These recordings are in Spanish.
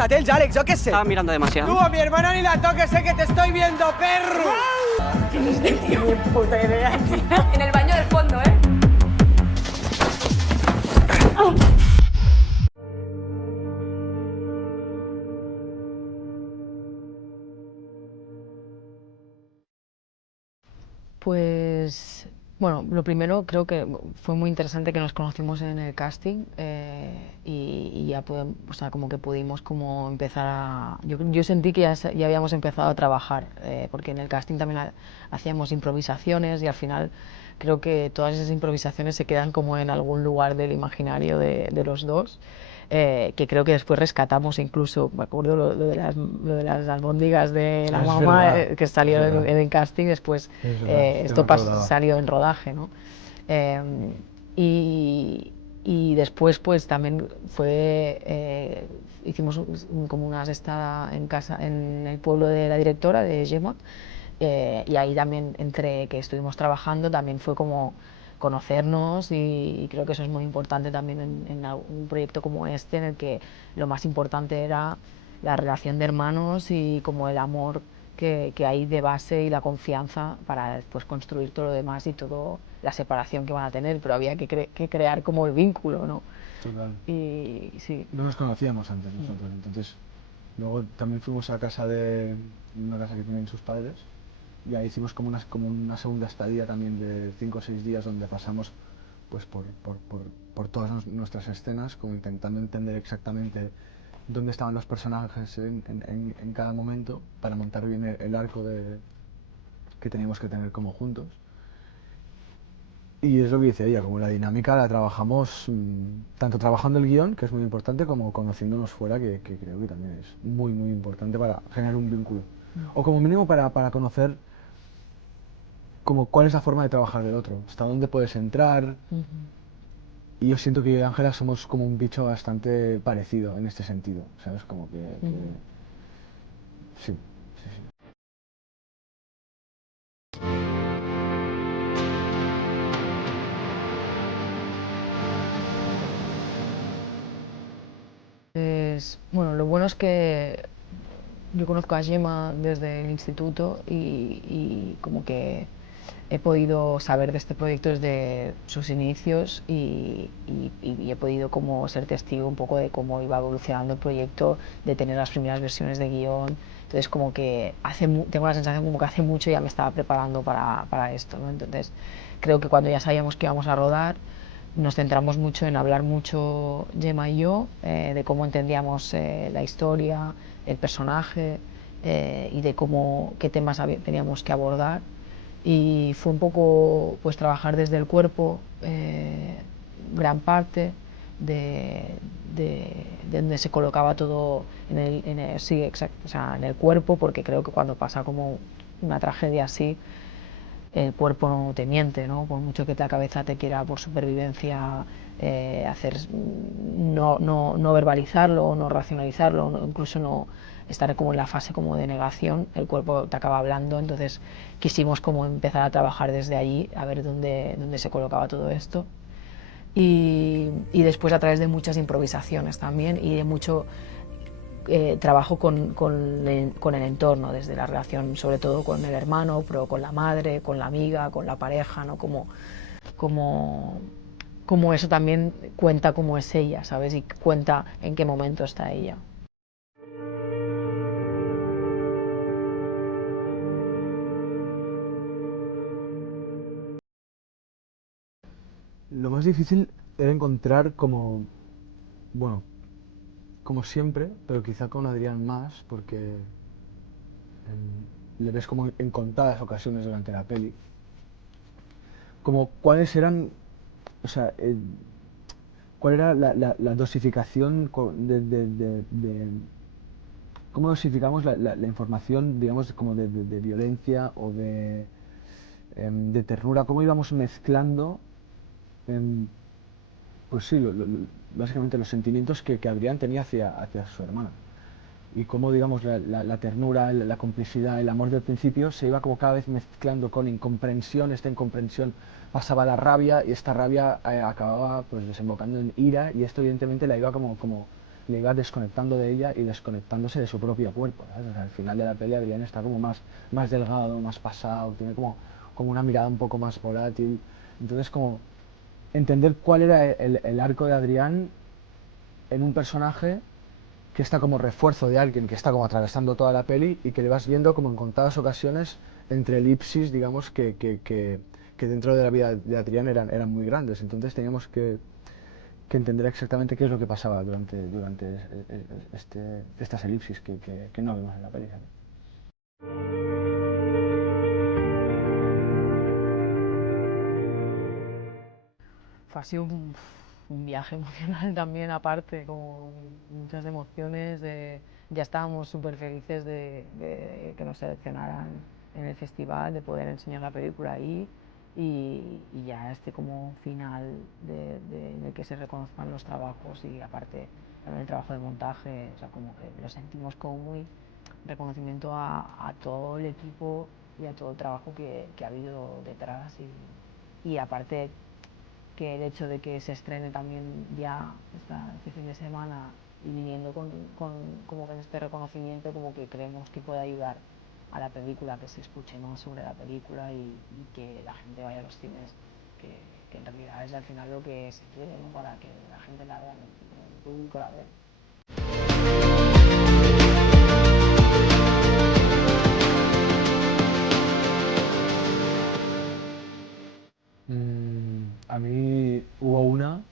Satels, Alex, yo qué sé. Estaba mirando demasiado. Tú a mi hermana ni la toques, sé que te estoy viendo, perro. ¿Quién es este tío? Ni puta idea, tío. En el baño del fondo, ¿eh? Pues, bueno, lo primero creo que fue muy interesante que nos conocimos en el casting y ya podemos, o sea, como que pudimos como empezar a... Yo sentí que ya habíamos empezado a trabajar, porque en el casting también hacíamos improvisaciones y al final creo que todas esas improvisaciones se quedan como en algún lugar del imaginario de los dos. Que creo que después rescatamos incluso, me acuerdo lo de las albóndigas de la mamá que salió en el casting, después esto salió en rodaje, ¿no? Y después pues también fue, hicimos como una sexta en casa, en el pueblo de la directora, de Gemot, y ahí también entre que estuvimos trabajando también fue como conocernos y creo que eso es muy importante también en un proyecto como este en el que lo más importante era la relación de hermanos y como el amor que hay de base y la confianza para después construir todo lo demás y toda la separación que van a tener, pero había que crear como el vínculo, ¿no? Total. Y sí. No nos conocíamos antes nosotros, entonces luego también fuimos a casa de una casa que tienen sus padres y ahí hicimos como una segunda estadía también de 5 o 6 días donde pasamos pues por todas nuestras escenas, como intentando entender exactamente dónde estaban los personajes en cada momento para montar bien el arco que teníamos que tener como juntos. Y es lo que dice ella, como la dinámica la trabajamos tanto trabajando el guión, que es muy importante, como conociéndonos fuera, que creo que también es muy importante para generar un vínculo. O como mínimo para conocer como cuál es la forma de trabajar del otro, hasta dónde puedes entrar. Y yo siento que yo y Ángela somos como un bicho bastante parecido en este sentido, ¿sabes? Como que sí. Pues, bueno, lo bueno es que yo conozco a Gemma desde el instituto y como que he podido saber de este proyecto desde sus inicios y he podido como ser testigo un poco de cómo iba evolucionando el proyecto, de tener las primeras versiones de guión. Entonces como que tengo la sensación como que hace mucho ya me estaba preparando para esto, ¿no? Entonces creo que cuando ya sabíamos que íbamos a rodar nos centramos mucho en hablar mucho Gemma y yo de cómo entendíamos la historia, el personaje y de qué temas teníamos que abordar. Y fue un poco pues trabajar desde el cuerpo, gran parte de donde se colocaba todo sí, exacto, o sea, en el cuerpo, porque creo que cuando pasa como una tragedia así, el cuerpo no te miente, ¿no? Por mucho que la cabeza te quiera por supervivencia no verbalizarlo, no racionalizarlo, incluso no estar como en la fase como de negación, el cuerpo te acaba hablando. Entonces quisimos como empezar a trabajar desde allí, a ver dónde se colocaba todo esto. Y después a través de muchas improvisaciones también y de mucho trabajo con el entorno, desde la relación sobre todo con el hermano, pero con la madre, con la amiga, con la pareja, ¿no? Como eso también cuenta cómo es ella, ¿sabes? Y cuenta en qué momento está ella. Lo más difícil era encontrar como, bueno, como siempre, pero quizá con Adrián más, porque le ves como en contadas ocasiones durante la peli, como cuáles eran, o sea, cuál era la dosificación cómo dosificamos la información, digamos, como de violencia o de ternura, cómo íbamos mezclando, pues sí, básicamente los sentimientos que Adrián tenía hacia su hermana. Y cómo, digamos, la ternura, la complicidad, el amor del principio se iba como cada vez mezclando con incomprensión. Esta incomprensión pasaba a la rabia y esta rabia acababa pues desembocando en ira, y esto evidentemente la iba como le iba desconectando de ella y desconectándose de su propio cuerpo, ¿sabes? O sea, al final de la peli Adrián está como más delgado, más pasado, tiene como una mirada un poco más volátil. Entonces como entender cuál era el arco de Adrián en un personaje que está como refuerzo de alguien que está como atravesando toda la peli y que le vas viendo como en contadas ocasiones entre elipsis, digamos, que dentro de la vida de Adrián eran muy grandes. Entonces teníamos que entender exactamente qué es lo que pasaba durante estas elipsis que no vemos en la peli, ¿sabes? Ha sido un viaje emocional también aparte, como muchas emociones. Ya estábamos súper felices de que nos seleccionaran en el festival, de poder enseñar la película ahí y ya como final en el que se reconozcan los trabajos y aparte también el trabajo de montaje, o sea, como que lo sentimos como muy reconocimiento a todo el equipo y a todo el trabajo que ha habido detrás y aparte que el hecho de que se estrene también ya este fin de semana y viniendo con como que este reconocimiento, como que creemos que puede ayudar a la película, que se escuche más sobre la película y que la gente vaya a los cines, que en realidad es al final lo que se quiere, ¿no? Para que la gente la vea, el público la vea. A mí hubo una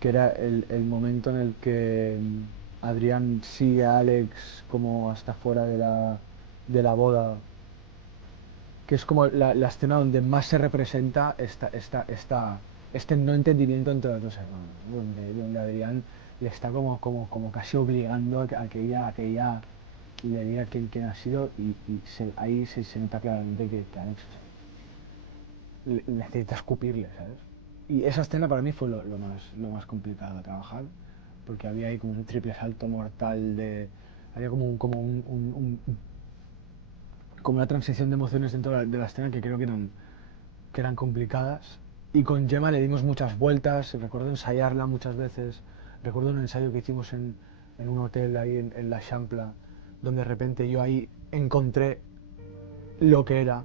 que era el momento en el que Adrián sigue a Alex como hasta fuera de la boda, que es como la escena donde más se representa este no entendimiento entre los dos hermanos, ¿no? Donde Adrián le está como casi obligando a que ella le diga quién ha sido y ahí se nota claramente que Alex necesita escupirle, ¿sabes? Y esa escena para mí fue lo más complicado de trabajar, porque había ahí como un triple salto mortal había como una transición de emociones dentro de la escena que creo que eran complicadas. Y con Gemma le dimos muchas vueltas, recuerdo ensayarla muchas veces, recuerdo un ensayo que hicimos en un hotel ahí en la Champla, donde de repente yo ahí encontré lo que era.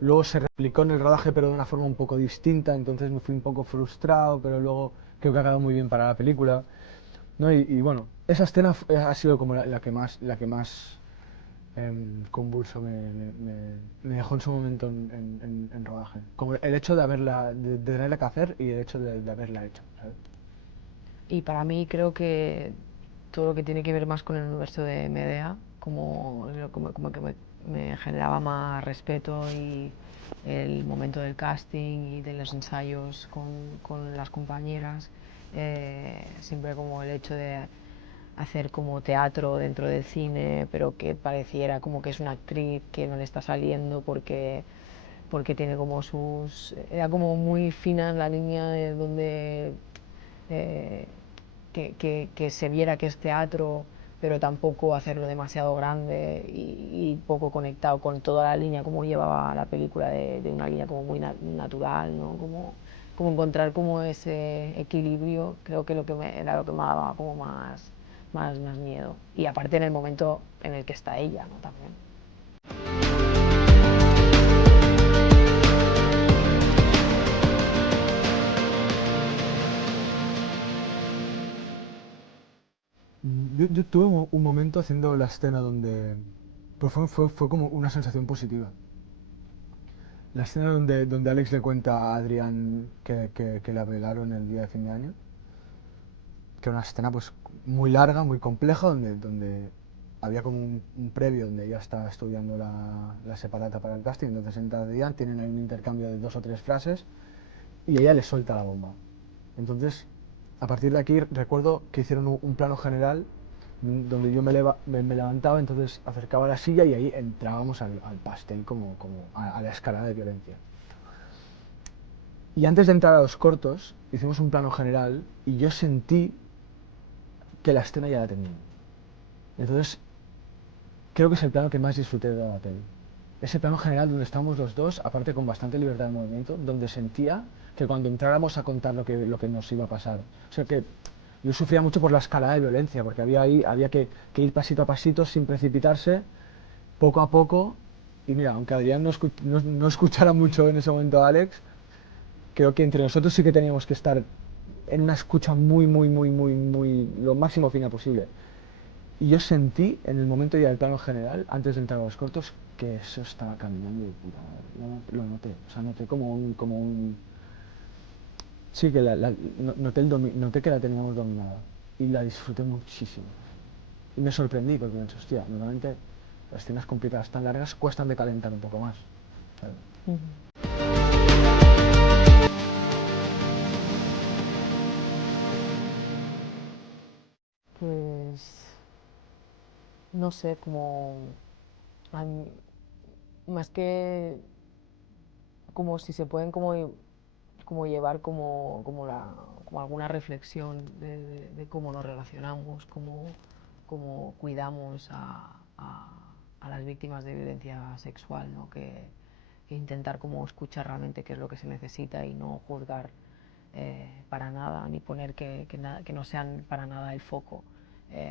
Luego se replicó en el rodaje pero de una forma un poco distinta, entonces me fui un poco frustrado, pero luego creo que ha quedado muy bien para la película, ¿no? Y bueno, esa escena ha sido como la que más convulso me dejó en su momento en rodaje. Como el hecho de tenerla que hacer y el hecho de haberla hecho, ¿sabes? Y para mí creo que todo lo que tiene que ver más con el universo de Medea, como que me generaba más respeto y el momento del casting y de los ensayos con las compañeras, siempre como el hecho de hacer como teatro dentro del cine, pero que pareciera como que es una actriz que no le está saliendo porque tiene como era como muy fina en la línea de donde que se viera que es teatro, pero tampoco hacerlo demasiado grande y poco conectado con toda la línea como llevaba la película de una línea como muy natural, ¿no? Como encontrar como ese equilibrio, creo que era lo que me daba como más miedo. Y aparte en el momento en el que está ella, ¿no? También. Yo tuve un momento haciendo la escena donde... Pues fue como una sensación positiva. La escena donde Alex le cuenta a Adrián que la violaron el día de fin de año, que era una escena pues muy larga, muy compleja, donde había como un previo donde ella está estudiando la separata para el casting, entonces entra Adrián, tienen ahí un intercambio de 2 o 3 frases y ella le suelta la bomba. Entonces, a partir de aquí recuerdo que hicieron un plano general donde yo me levantaba, entonces acercaba la silla y ahí entrábamos al pastel como a la escalada de violencia. Y antes de entrar a los cortos, hicimos un plano general y yo sentí que la escena ya la tenía. Entonces, creo que es el plano que más disfruté de la peli. Ese plano general donde estábamos los dos, aparte con bastante libertad de movimiento, donde sentía que cuando entráramos a contar lo que nos iba a pasar, o sea que yo sufría mucho por la escalada de violencia, porque había que ir pasito a pasito, sin precipitarse, poco a poco. Y mira, aunque Adrián no escuchara mucho en ese momento a Alex, creo que entre nosotros sí que teníamos que estar en una escucha muy, lo máximo fina posible. Y yo sentí, en el momento ya del plano general, antes de entrar a los cortos, que eso estaba cambiando de puta madre. Lo noté, o sea, noté como un... Sí, que noté que la teníamos dominada y la disfruté muchísimo. Y me sorprendí porque pensé, hostia, normalmente las escenas complicadas tan largas cuestan de calentar un poco más, ¿sabes? Pues no sé, más que como si se pueden como llevar como alguna reflexión de cómo nos relacionamos, cómo cuidamos a las víctimas de violencia sexual, ¿no? Que intentar como escuchar realmente qué es lo que se necesita y no juzgar para nada, ni poner que no sean para nada el foco, sino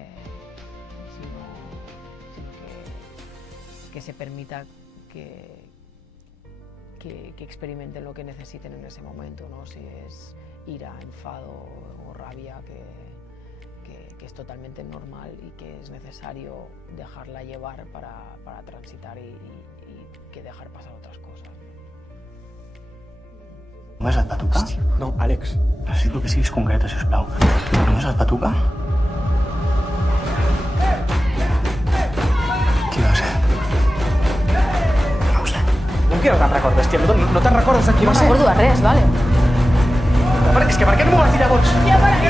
que se permita que experimenten lo que necesiten en ese momento, ¿no? Si es ira, enfado o rabia, que es totalmente normal y que es necesario dejarla llevar para transitar y que dejar pasar otras cosas. Només et va tocar? No, Àlex. Necessito que siguis concreta, sisplau. Només et va tocar? Qui va ser? No ho sé. No quiero que te'n recordes, tia. No te'n recordes de qui No va ser? recordo de res, vale? És que per què no m'ho vas dir llavors? Ja, para què?